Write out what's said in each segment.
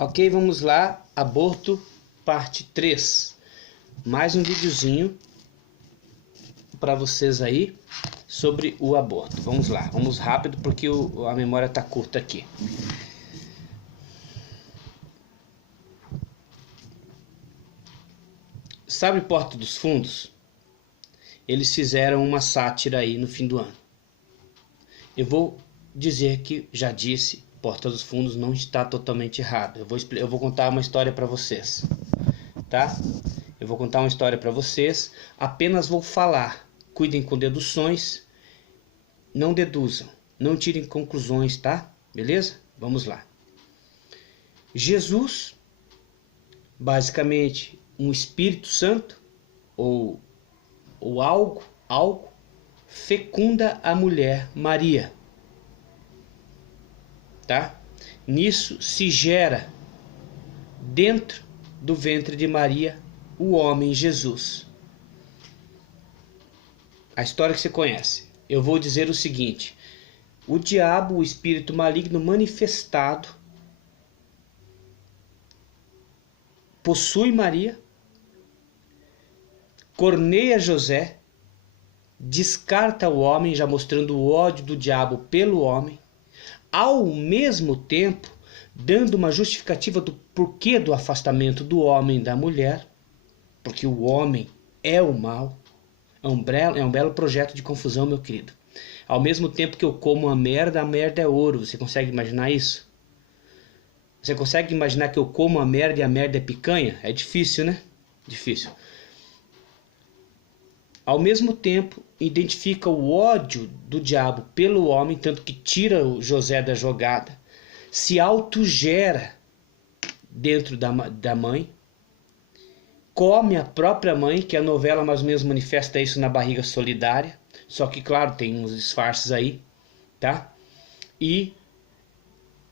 Ok, vamos lá, aborto parte 3. Mais um videozinho para vocês aí sobre o aborto. Vamos lá, vamos rápido porque a memória tá curta aqui. Sabe Porta dos Fundos? Eles fizeram uma sátira aí no fim do ano. Eu vou dizer que já disse, Porta dos Fundos não está totalmente errado. Eu vou contar uma história para vocês, tá? Eu vou contar uma história para vocês, apenas vou falar. Cuidem com deduções, não deduzam, não tirem conclusões, tá? Beleza? Vamos lá. Jesus, basicamente um Espírito Santo ou algo fecunda a mulher Maria, tá? Nisso se gera dentro do ventre de Maria o homem Jesus. A história que você conhece. Eu vou dizer o seguinte: o diabo, o espírito maligno manifestado, possui Maria, corneia José, descarta o homem, já mostrando o ódio do diabo pelo homem, ao mesmo tempo dando uma justificativa do porquê do afastamento do homem da mulher, porque o homem é o mal. É um belo projeto de confusão, meu querido. Ao mesmo tempo que eu como a merda é ouro. Você consegue imaginar isso? Você consegue imaginar que eu como a merda e a merda é picanha? É difícil, né? Difícil. Ao mesmo tempo, identifica o ódio do diabo pelo homem, tanto que tira o José da jogada, se autogera dentro da mãe, come a própria mãe, que a novela mais ou menos manifesta isso na Barriga Solidária, só que claro, tem uns disfarces aí, tá? E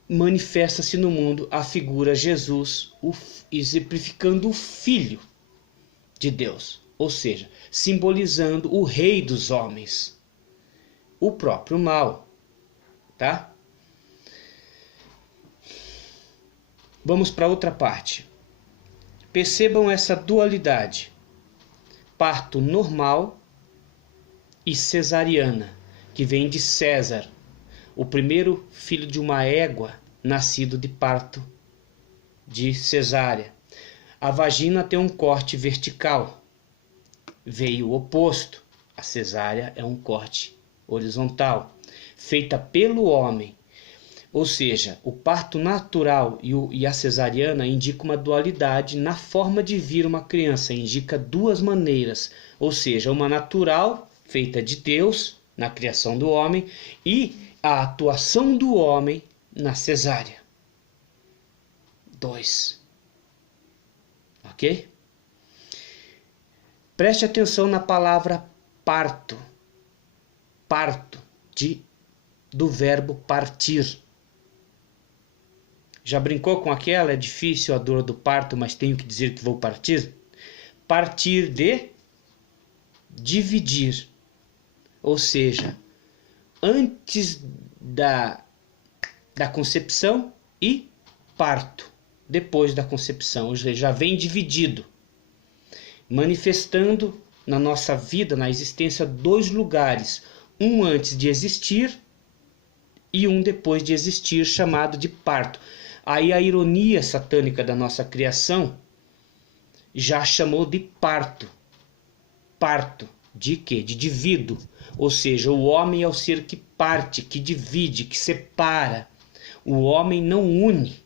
manifesta-se no mundo a figura Jesus, exemplificando o Filho de Deus, ou seja, simbolizando o Rei dos homens, o próprio mal, tá? Vamos para outra parte. Percebam essa dualidade: parto normal e cesariana, que vem de César, o primeiro filho de uma égua nascido de parto de cesárea. A vagina tem um corte vertical, veio o oposto. A cesárea é um corte horizontal, feita pelo homem. Ou seja, o parto natural e a cesariana indicam uma dualidade na forma de vir uma criança, indica duas maneiras, ou seja, uma natural, feita de Deus, na criação do homem, e a atuação do homem na cesárea. 2. Ok? Preste atenção na palavra parto. Parto, do verbo partir. Já brincou com aquela? É difícil a dor do parto, mas tenho que dizer que vou partir? Partir de dividir. Ou seja, antes da concepção e parto. Depois da concepção, ou seja, já vem dividido. Manifestando na nossa vida, na existência, dois lugares. Um antes de existir e um depois de existir, chamado de parto. Aí a ironia satânica da nossa criação já chamou de parto. Parto de quê? De divido. Ou seja, o homem é o ser que parte, que divide, que separa. O homem não une.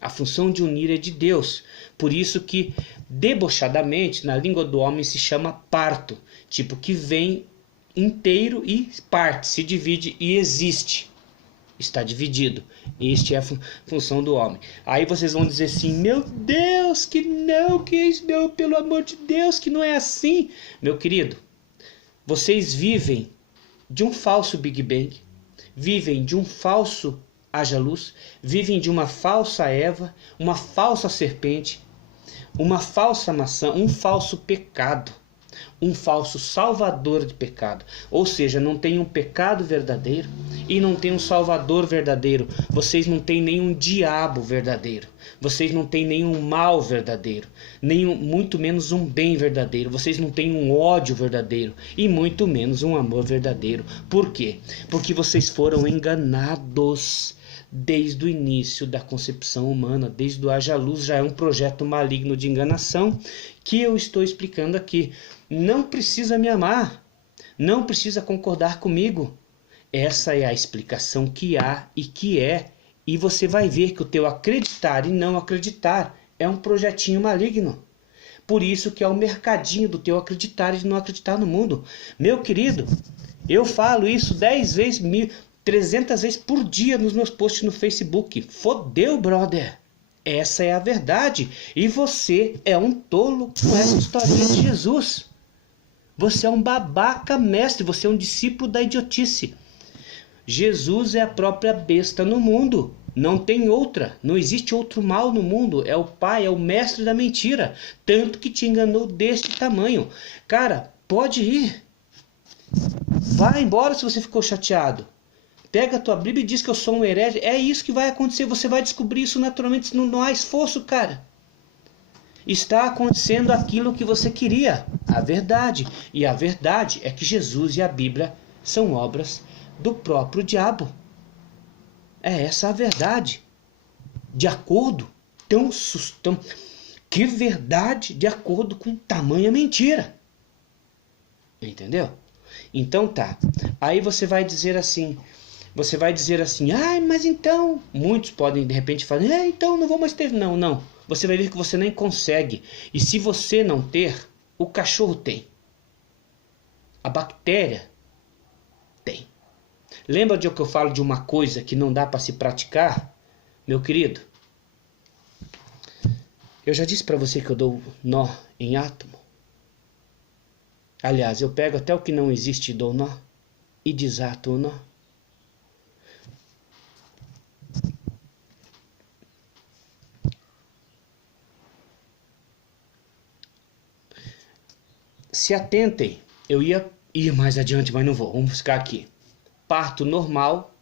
A função de unir é de Deus. Por isso que, debochadamente, na língua do homem se chama parto. Tipo que vem inteiro e parte, se divide e existe. Está dividido. Este é a função do homem. Aí vocês vão dizer assim: meu Deus, que não, pelo amor de Deus, que não é assim. Meu querido, vocês vivem de um falso Big Bang, vivem de um falso haja luz, vivem de uma falsa Eva, uma falsa serpente, uma falsa maçã, um falso pecado. um falso salvador de pecado. Ou seja, não tem um pecado verdadeiro e não tem um salvador verdadeiro. Vocês não têm nenhum diabo verdadeiro. Vocês não têm nenhum mal verdadeiro, muito menos um bem verdadeiro. Vocês não têm um ódio verdadeiro e muito menos um amor verdadeiro. Por quê? Porque vocês foram enganados desde o início da concepção humana, desde o haja luz. Já é um projeto maligno de enganação que eu estou explicando aqui. Não precisa me amar, não precisa concordar comigo. Essa é a explicação que há e que é. E você vai ver que o teu acreditar e não acreditar é um projetinho maligno. Por isso que é o mercadinho do teu acreditar e não acreditar no mundo. Meu querido, eu falo isso 10 vezes, 300 vezes por dia nos meus posts no Facebook. Fodeu, brother. Essa é a verdade. E você é um tolo com essa historinha de Jesus. Você é um babaca mestre, você é um discípulo da idiotice. Jesus é a própria besta no mundo. Não tem outra. Não existe outro mal no mundo. É o pai, é o mestre da mentira. Tanto que te enganou deste tamanho. Cara, pode ir. Vai embora se você ficou chateado. Pega a tua Bíblia e diz que eu sou um herege. É isso que vai acontecer. Você vai descobrir isso naturalmente. Não há esforço, cara. Está acontecendo aquilo que você queria. A verdade. E a verdade é que Jesus e a Bíblia são obras do próprio diabo. É essa a verdade. De acordo, que verdade de acordo com tamanha mentira. Entendeu? Então tá. Aí você vai dizer assim, mas então, muitos podem de repente falar, então não vou mais ter. Não. Você vai ver que você nem consegue. E se você não ter, o cachorro tem. A bactéria tem. Lembra de que eu falo de uma coisa que não dá para se praticar? Meu querido, eu já disse para você que eu dou nó em átomo. Aliás, eu pego até o que não existe e dou nó e desato o nó. Se atentem, eu ia ir mais adiante, mas não vou. Vamos ficar aqui. Parto normal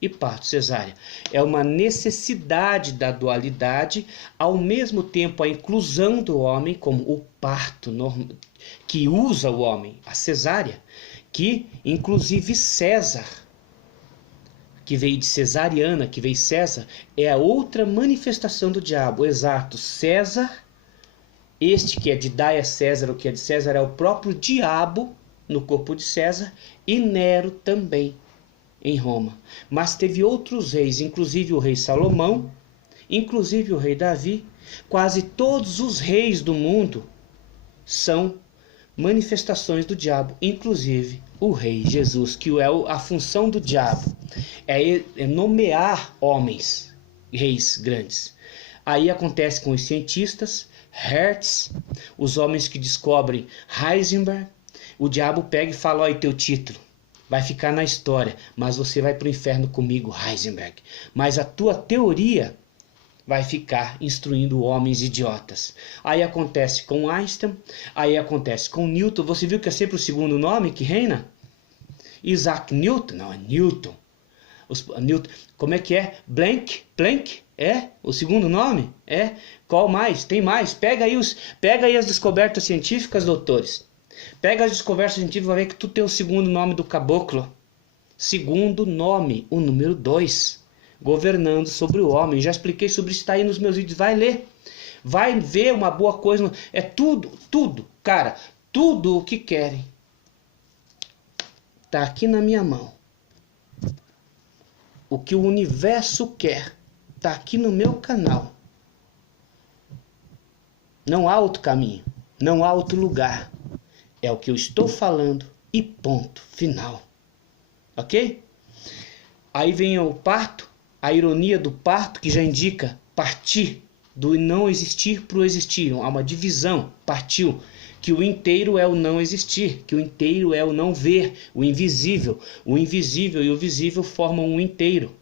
e parto cesárea. É uma necessidade da dualidade, ao mesmo tempo a inclusão do homem, como o parto normal, que usa o homem, a cesárea, que inclusive César, que veio de cesariana, que veio César, é a outra manifestação do diabo. Exato, César, este que é de dar a César, o que é de César é o próprio diabo no corpo de César, e Nero também em Roma. Mas teve outros reis, inclusive o rei Salomão, inclusive o rei Davi. Quase todos os reis do mundo são manifestações do diabo, inclusive o rei Jesus, que é a função do diabo, é nomear homens, reis grandes. Aí acontece com os cientistas, Hertz, os homens que descobrem Heisenberg. O diabo pega e fala, olha teu título, vai ficar na história, mas você vai para o inferno comigo, Heisenberg. Mas a tua teoria vai ficar instruindo homens idiotas. Aí acontece com Einstein, aí acontece com Newton. Você viu que é sempre o segundo nome que reina? Isaac Newton? Não, é Newton. Newton. Como é que é? Planck? É? O segundo nome? É? Qual mais? Tem mais? Pega aí as descobertas científicas, doutores. Pega as descobertas científicas e vai ver que tu tem o segundo nome do caboclo. Segundo nome, o número 2. Governando sobre o homem. Já expliquei sobre isso, está aí nos meus vídeos. Vai ler. Vai ver uma boa coisa. É tudo, cara. Tudo o que querem. Está aqui na minha mão. O que o universo quer. Está aqui no meu canal. Não há outro caminho. Não há outro lugar. É o que eu estou falando e ponto final. Ok? Aí vem o parto, a ironia do parto, que já indica partir do não existir para o existir. Há uma divisão, partiu, que o inteiro é o não existir, que o inteiro é o não ver, o invisível. O invisível e o visível formam um inteiro.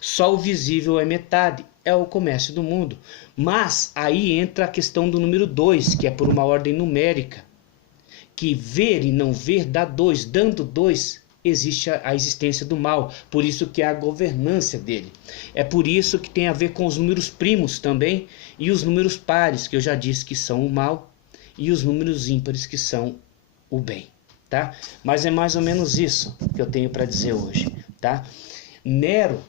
Só o visível é metade, é o comércio do mundo. Mas aí entra a questão do número 2, que é por uma ordem numérica. que ver e não ver dá 2, dando 2, existe a existência do mal, por isso que é a governância dele. É por isso que tem a ver com os números primos também, e os números pares, que eu já disse que são o mal, e os números ímpares, que são o bem, tá? Mas é mais ou menos isso que eu tenho para dizer hoje, tá? Nero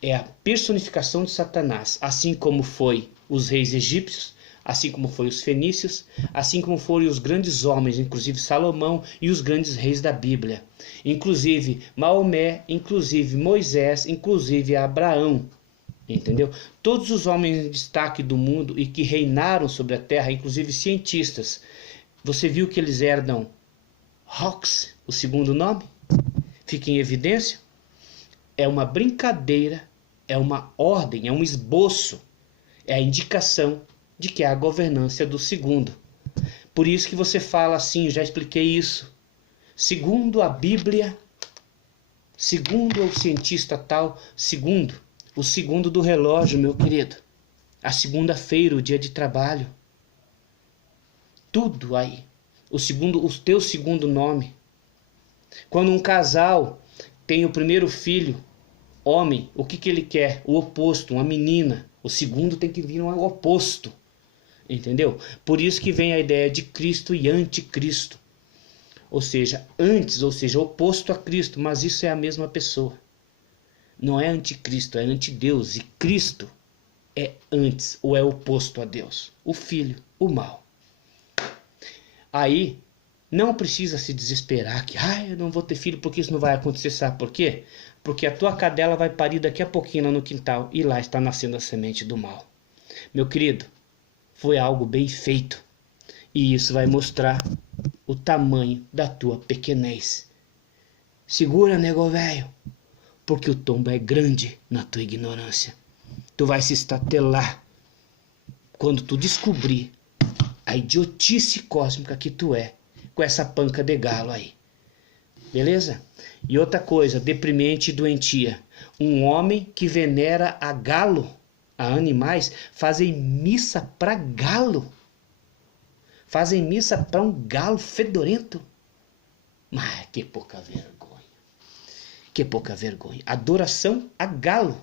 é a personificação de Satanás, assim como foi os reis egípcios, assim como foi os fenícios, assim como foram os grandes homens, inclusive Salomão e os grandes reis da Bíblia, inclusive Maomé, inclusive Moisés, inclusive Abraão, entendeu? Todos os homens em destaque do mundo e que reinaram sobre a terra, inclusive cientistas, você viu que eles herdam Hox, o segundo nome? Fica em evidência? É uma brincadeira, é uma ordem, é um esboço, é a indicação de que é a governância do segundo. Por isso que você fala assim, já expliquei isso. Segundo a Bíblia, segundo o cientista tal, segundo, o segundo do relógio, meu querido. A segunda-feira, o dia de trabalho. Tudo aí. O teu segundo nome. Quando um casal tem o primeiro filho, homem, o que ele quer? O oposto, uma menina. O segundo tem que vir um oposto. Entendeu? Por isso que vem a ideia de Cristo e anticristo. Ou seja, antes, ou seja, oposto a Cristo, mas isso é a mesma pessoa. Não é anticristo, é antideus. E Cristo é antes, ou é oposto a Deus. O filho, o mal. Aí, não precisa se desesperar que eu não vou ter filho porque isso não vai acontecer. Sabe por quê? Porque a tua cadela vai parir daqui a pouquinho lá no quintal e lá está nascendo a semente do mal. Meu querido, foi algo bem feito. E isso vai mostrar o tamanho da tua pequenez. Segura, nego velho, porque o tombo é grande na tua ignorância. Tu vai se estatelar quando tu descobrir a idiotice cósmica que tu é, com essa panca de galo aí. Beleza? E outra coisa, deprimente e doentia. Um homem que venera a galo, a animais, fazem missa para galo. Fazem missa para um galo fedorento. Mas que pouca vergonha. Que pouca vergonha. Adoração a galo.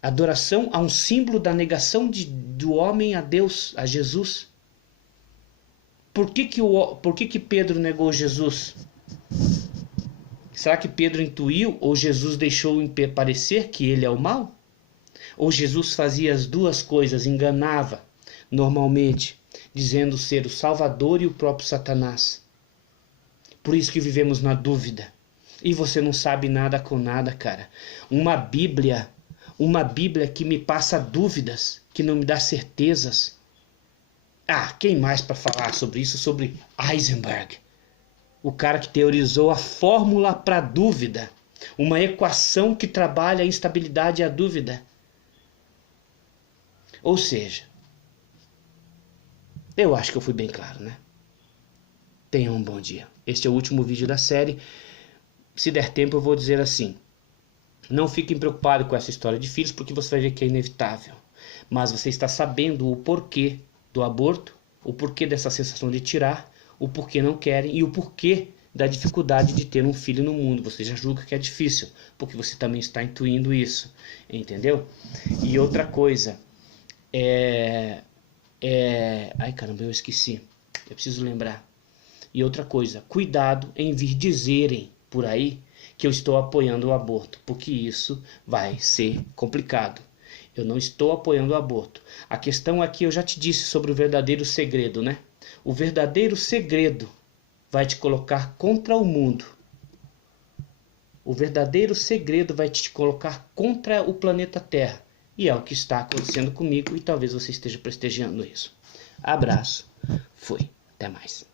Adoração a um símbolo da negação do homem a Deus, a Jesus. Por que Pedro negou Jesus? Será que Pedro intuiu ou Jesus deixou parecer que ele é o mal? Ou Jesus fazia as duas coisas, enganava normalmente, dizendo ser o Salvador e o próprio Satanás? Por isso que vivemos na dúvida. E você não sabe nada com nada, cara. Uma Bíblia que me passa dúvidas, que não me dá certezas. Quem mais para falar sobre isso? Sobre Heisenberg. O cara que teorizou a fórmula para a dúvida. Uma equação que trabalha a instabilidade e a dúvida. Ou seja, eu acho que eu fui bem claro, né? Tenha um bom dia. Este é o último vídeo da série. Se der tempo eu vou dizer assim. Não fiquem preocupados com essa história de filhos, porque você vai ver que é inevitável. Mas você está sabendo o porquê do aborto, o porquê dessa sensação de tirar, o porquê não querem e o porquê da dificuldade de ter um filho no mundo. Você já julga que é difícil, porque você também está intuindo isso, entendeu? E outra coisa, ai caramba, eu esqueci, eu preciso lembrar. E outra coisa, cuidado em vir dizerem por aí que eu estou apoiando o aborto, porque isso vai ser complicado. Eu não estou apoiando o aborto. A questão aqui eu já te disse sobre o verdadeiro segredo, né? O verdadeiro segredo vai te colocar contra o mundo. O verdadeiro segredo vai te colocar contra o planeta Terra. E é o que está acontecendo comigo e talvez você esteja prestigiando isso. Abraço. Fui. Até mais.